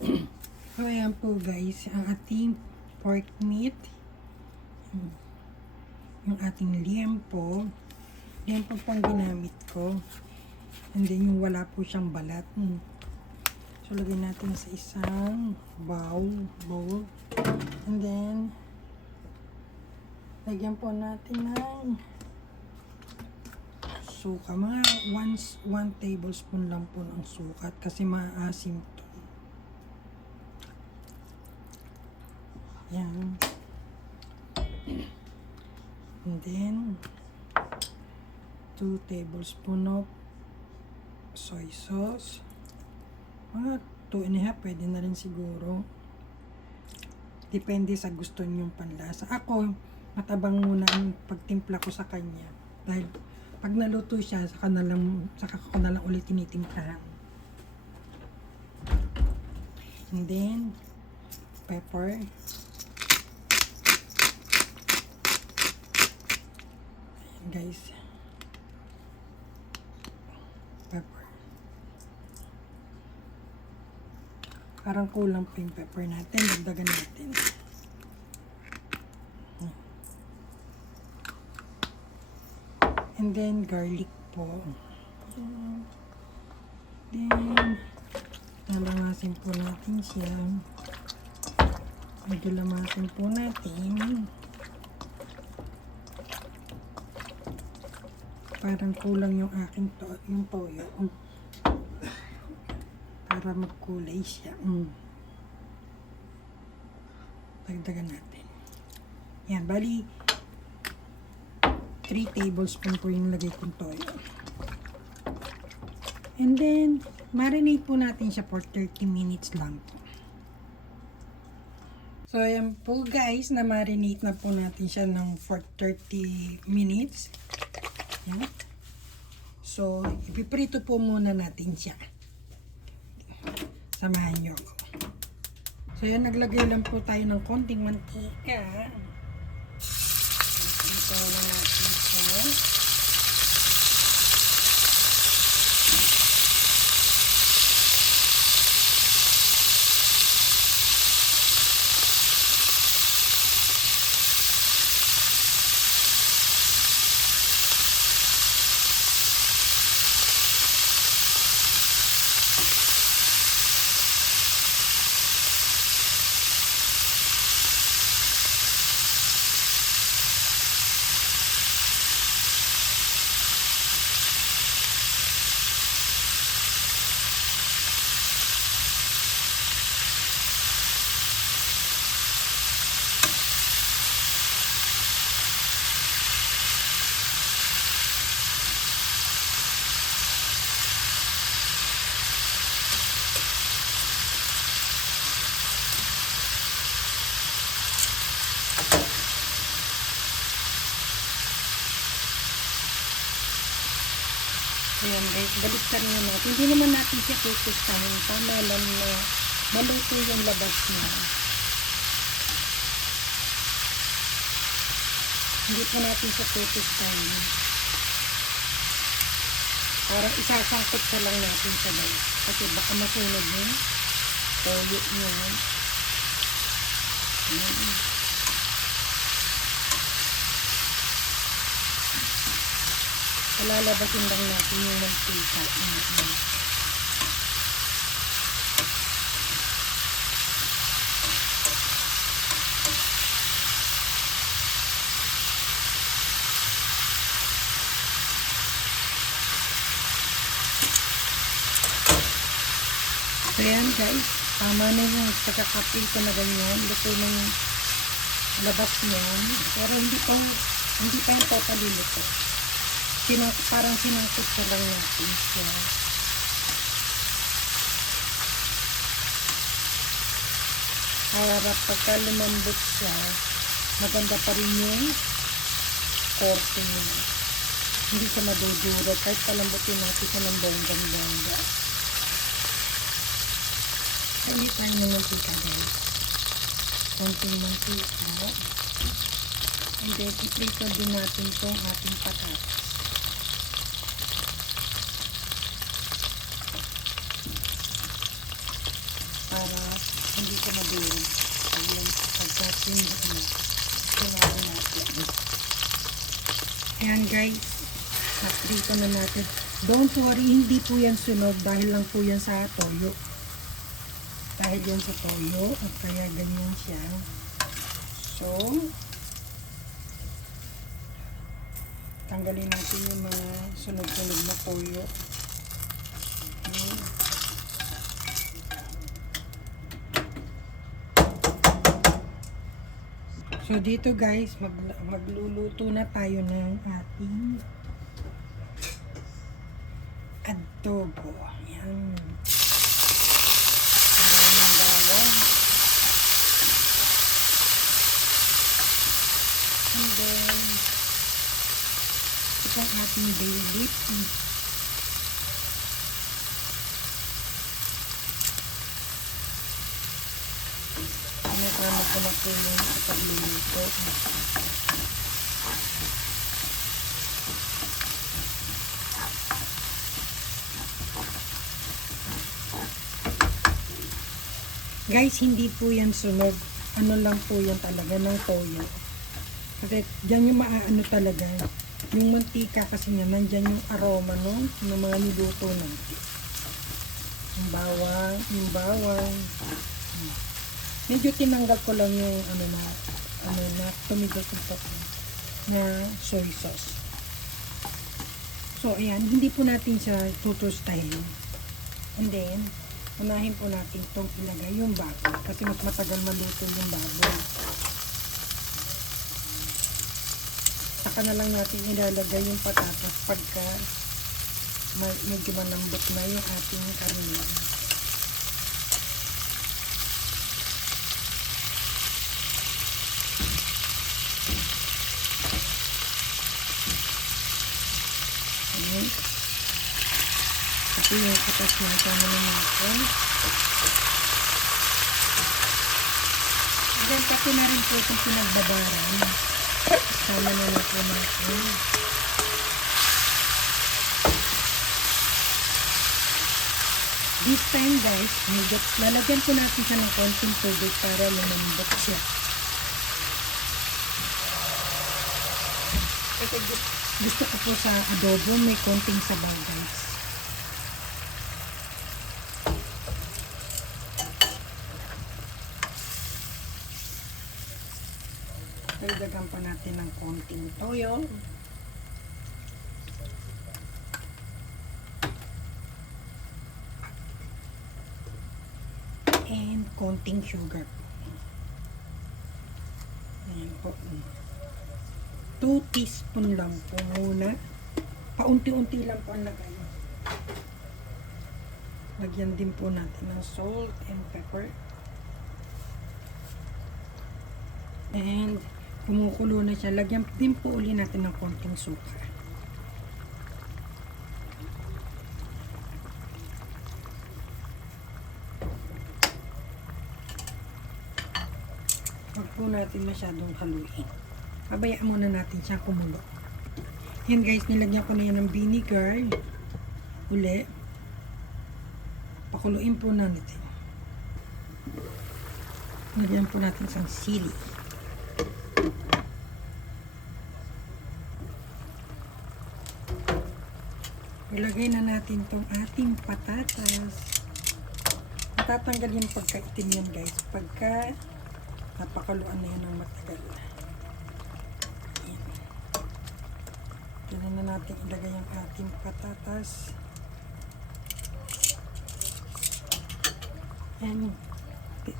So, ayan po guys, ang ating pork meat, yung ating liempo po ang ginamit ko. And then, yung wala po siyang balat. So, lagyan natin sa isang bowl. And then, lagyan po natin ng suka. Mga 1 tablespoon lang po ng sukat kasi maasim to. Yan. And then, 2 tablespoon of soy sauce. Mga 2.5 pwede na rin siguro. Depende sa gusto niyong panlasa. Ako, matabang muna ang pagtimpla ko sa kanya. Dahil pag naluto siya, saka ko na lang ulit tinitimplahan. And then, pepper. Ayan guys. Pepper. Parang kulang pa yung pepper natin. Dagdagan natin. And then, garlic po. Then, lalamasin po natin siya. Lalamasin po natin. Parang kulang yung aking yung toyo. Para magkulay siya. Dagdagan natin. Yan, bali 3 tablespoon po yung lagay kong toyo. And then, marinate po natin siya for 30 minutes lang po. So, ayan po guys, na marinate na po natin siya ng for 30 minutes. Yan. So, ipiprito po muna natin siya. Samahan nyo ako. So, yan, naglagay lang po tayo ng konting mantika. Iprito na natin siya. Ayan guys, balik ka rin natin. Hindi naman natin siya tutustahin. Tama lang na maluto yung labas niya. Hindi po natin siya tutustahin. Parang isasangkot ka lang natin siya guys. Kasi baka masunog yung toyo niya. Ayan. Lalabasin lang natin yung mantika. So yan guys, tama na yung pagkakaprito na ganyan. Luto na yung labas niyan. Pero hindi pa yung totally luto. Parang sinangkot ka lang natin siya. Para pagka lumambot siya, maganda pa rin yung korte niya. Hindi siya madudurog kahit palambutin natin siya ng bonggang-bongga. Hindi tayo ng mantika guys. Konting mantika. And then, iprito din natin itong ating patatas. Para yung ano, sunog natin. Ayan guys, dito na natin. Don't worry, hindi po yan sunog dahil lang po yan sa toyo. Dahil yan sa toyo at kaya ganyan siya. So, tanggalin natin yung mga sunog-sunog na toyo. So dito guys, magluluto na tayo ng ating adobo. Ayan. Maraming bawang. And then, ito ang ating bay leaf. Sinasama ko na po yung pagluluto. Guys, hindi po yan sunog. Ano lang po yan talaga ng toyo. Kasi dyan yung maaano talaga. Yung mantika kasi niya, nandyan yung aroma ng mga niluto natin. Yung bawang. Medyo tinanggal ko lang yung na tomato na soy sauce. So, ayan, hindi po natin siya tutustahin. And then, unahin po natin itong ilagay yung baboy. Kasi mas matagal maluto yung baboy. Saka na lang natin ilalagay yung patatas pagka medyo malambot na yung ating karne. Ito yung katas natin natin. Then, pati na rin po itong pinagbabaran. Sama na po natin. This time guys, lalagyan po natin siya ng konting tubig para lumambot siya. Kasi gusto ko po sa adobo may konting sabaw guys. Dagdagan pa natin ng konting toyo. And konting sugar. Ayan po. 2 teaspoon lang po muna. Paunti-unti lang po ang lagay. Lagyan din po natin ng salt and pepper. And kumukulo na siya. Lagyan din po uli natin ng konting suka. Huwag po natin masyadong haluin. Pabayaan muna natin siya kumulo. Yan guys, nilagyan ko na yan ng vinegar. Uli. Pakuluin po natin. Lagyan po natin sa sili. Ilagay na natin tong ating patatas. Matatanggal yung pagkaitim yan guys. Pagka napakaluan na yan ng matagal. Diyan na natin ilagay yung ating patatas. And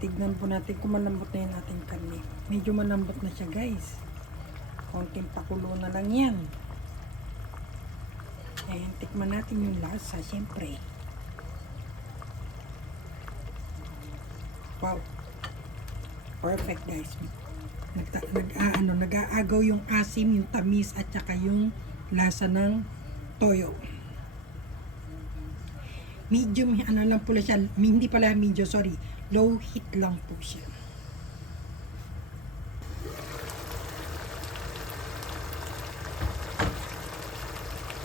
tignan po natin kung malambot na yung ating karne. Medyo malambot na siya guys. Konting pakulo na lang yan. Ayan, tikman natin yung lasa, syempre. Wow. Perfect guys. Nag-aagaw yung asim, yung tamis, at saka yung lasa ng toyo. Medium, lang pula siya. Hindi pala medium, sorry. Low heat lang po siya.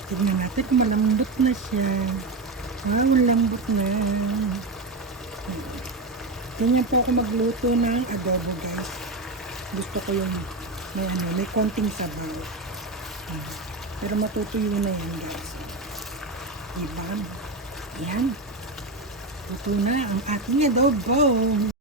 Tignan natin kung malambot na siya. Wow, lambot na. Ganyan po ako magluto ng adobo guys. Gusto ko yung may konting sabaw. Pero matutuyo na yan, guys. Diba? Yan. Tuto na ang ating adobo.